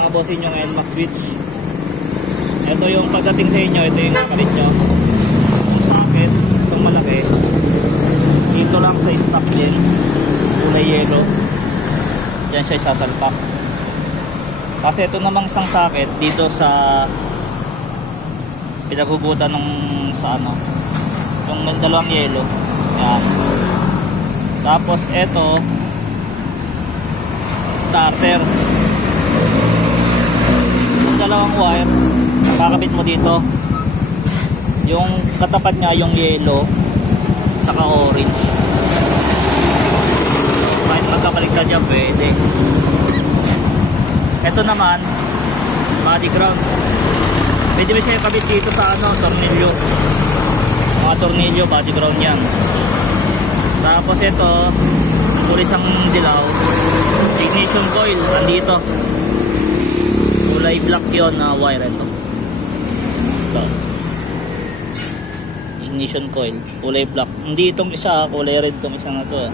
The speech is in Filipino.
mga bossing yung NMAX switch. Ito yung pagdating sa inyo, ito yung kapalit nyo. Yung socket, itong malaki. Dito lang sa stock din. Kulay yellow. Diyan siya isasalpak. Kasi ito namang isang socket dito sa pinaghugutan ng sa ano. Yung dalawang yellow. Yan. Tapos ito starter. Yung dalawang wire kakabit mo dito. Yung katapat niya yung yellow tsaka orange. Kahit magkapaligtad dyan pwede. Ito naman body ground. Pwede ba siya kabit dito sa ano, tornilyo. Mga tornilyo, body ground yan. Tapos ito tulisang dilaw, ignition coil andito. Kulay black yon na wire ito. Ignition coil kulay black. Hindi itong isa, kulay red itong isa na to.